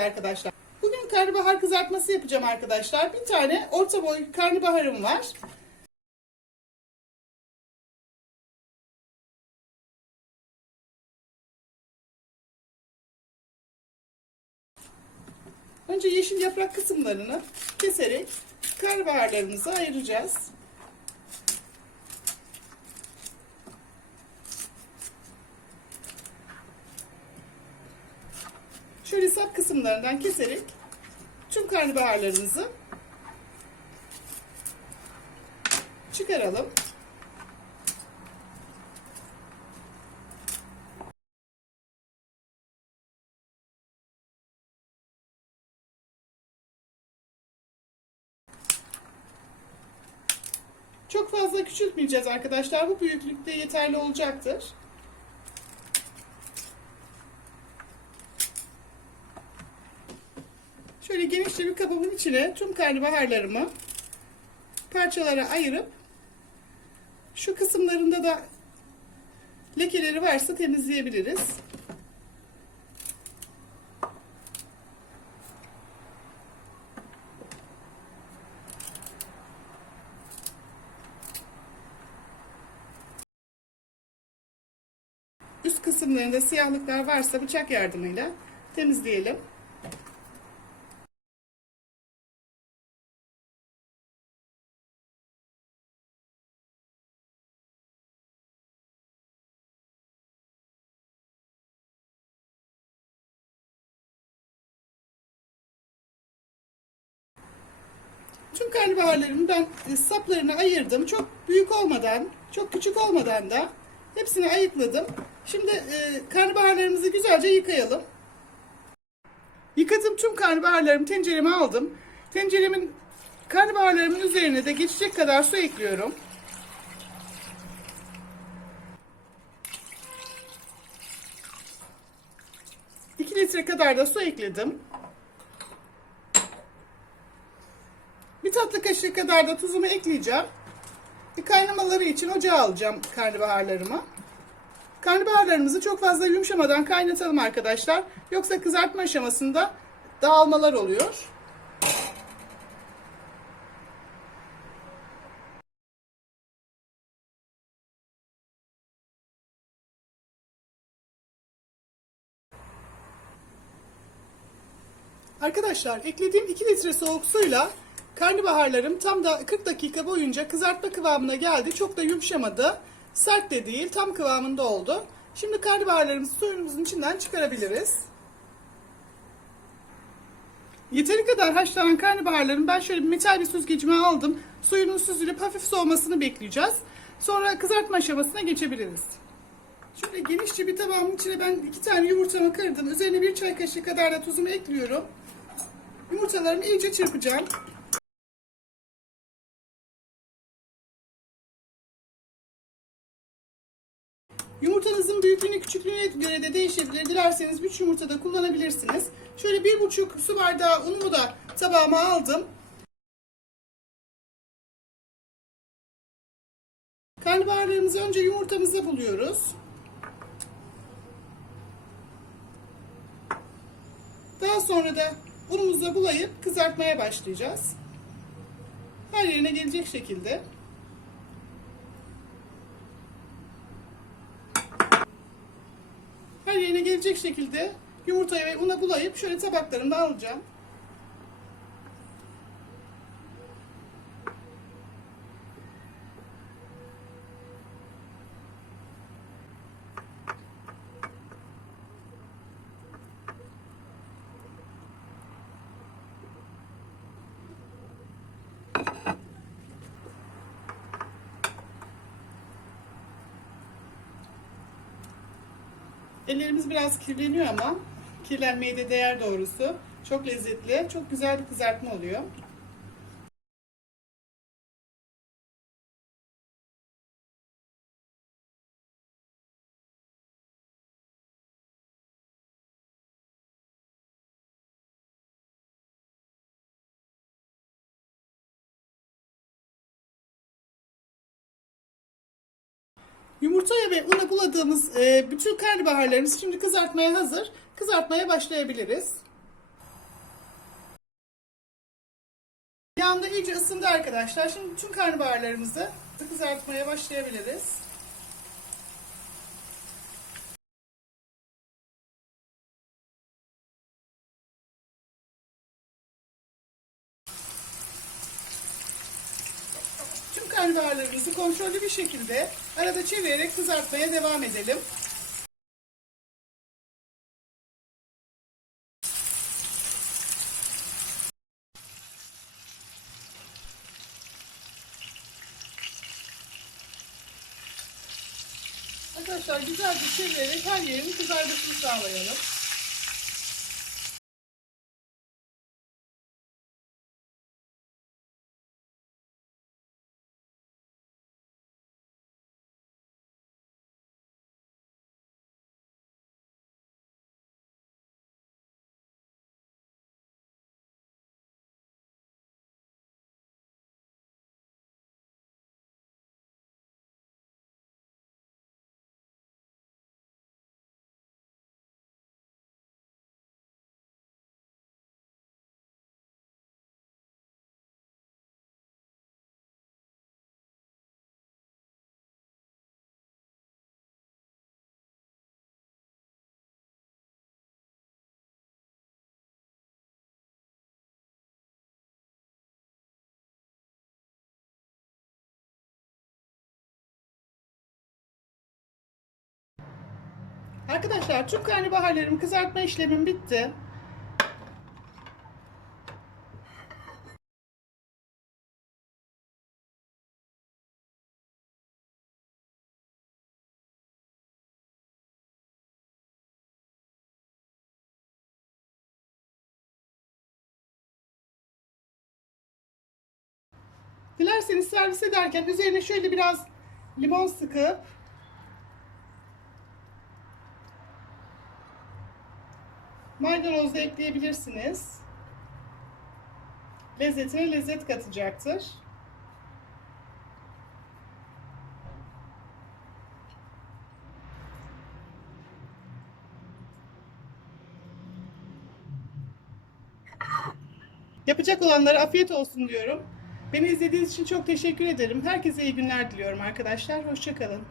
arkadaşlar. Bugün karnabahar kızartması yapacağım arkadaşlar. Bir tane orta boy karnabaharım var. Önce yeşil yaprak kısımlarını keserek karnabaharlarımızı ayıracağız. Şöyle sap kısımlarından keserek tüm karnabaharlarımızı çıkaralım. Çok fazla küçültmeyeceğiz arkadaşlar. Bu büyüklükte yeterli olacaktır. Şöyle genişçe bir kabımın içine tüm karnabaharlarımı parçalara ayırıp şu kısımlarında da lekeleri varsa temizleyebiliriz. Üst kısımlarında siyahlıklar varsa bıçak yardımıyla temizleyelim. Tüm karnabaharlarımı ben e, saplarını ayırdım. Çok büyük olmadan, çok küçük olmadan da hepsini ayıkladım. Şimdi e, karnabaharlarımızı güzelce yıkayalım. Yıkadım tüm karnabaharlarımı tencereme aldım. Tenceremin karnabaharlarımın üzerine de geçecek kadar su ekliyorum. Litre kadar da su ekledim. Bir tatlı kaşığı kadar da tuzumu ekleyeceğim. Bir kaynamaları için ocağa alacağım karnabaharlarımı. Karnabaharlarımızı çok fazla yumuşamadan kaynatalım arkadaşlar. Yoksa kızartma aşamasında dağılmalar oluyor. Arkadaşlar eklediğim 2 litre soğuk suyla karnabaharlarım tam da 40 dakika boyunca kızartma kıvamına geldi. Çok da yumuşamadı. Sert de değil tam kıvamında oldu. Şimdi karnabaharlarımızı suyumuzun içinden çıkarabiliriz. Yeteri kadar haşlanan karnabaharların ben şöyle bir metal bir süzgecime aldım. Suyunun süzülüp hafif soğumasını bekleyeceğiz. Sonra kızartma aşamasına geçebiliriz. Şöyle genişçe bir tabağımın içine ben iki tane yumurtamı kırdım. Üzerine bir çay kaşığı kadar da tuzumu ekliyorum. Yumurtalarımı iyice çırpacağım. Yumurtanızın büyüklüğüne küçüklüğüne göre de değişebilir. Dilerseniz 3 yumurta da kullanabilirsiniz. Şöyle bir buçuk su bardağı unumu da tabağıma aldım. Karnabaharlarımızı önce yumurtamıza buluyoruz. Daha sonra da unumuzla bulayıp kızartmaya başlayacağız. Her yerine gelecek şekilde. Her yerine gelecek şekilde yumurtayı ve una bulayıp şöyle tabaklarımda alacağım. Ellerimiz biraz kirleniyor ama kirlenmeye de değer doğrusu. Çok lezzetli, çok güzel bir kızartma oluyor. Yumurtaya ve una buladığımız e, bütün karnabaharlarımız şimdi kızartmaya hazır. Kızartmaya başlayabiliriz. Yanda iyice ısındı arkadaşlar. Şimdi bütün karnabaharlarımızı kızartmaya başlayabiliriz. Tüm karnabaharlarımızı kontrollü bir şekilde arada çevirerek kızartmaya devam edelim. Arkadaşlar güzelce çevirerek her yerin kızarmasını sağlayalım. Arkadaşlar tüm karnabaharlarım kızartma işlemim bitti. Dilerseniz servis ederken üzerine şöyle biraz limon sıkıp Maydanoz da ekleyebilirsiniz. Lezzetine lezzet katacaktır. Yapacak olanlara afiyet olsun diyorum. Beni izlediğiniz için çok teşekkür ederim. Herkese iyi günler diliyorum arkadaşlar. Hoşçakalın.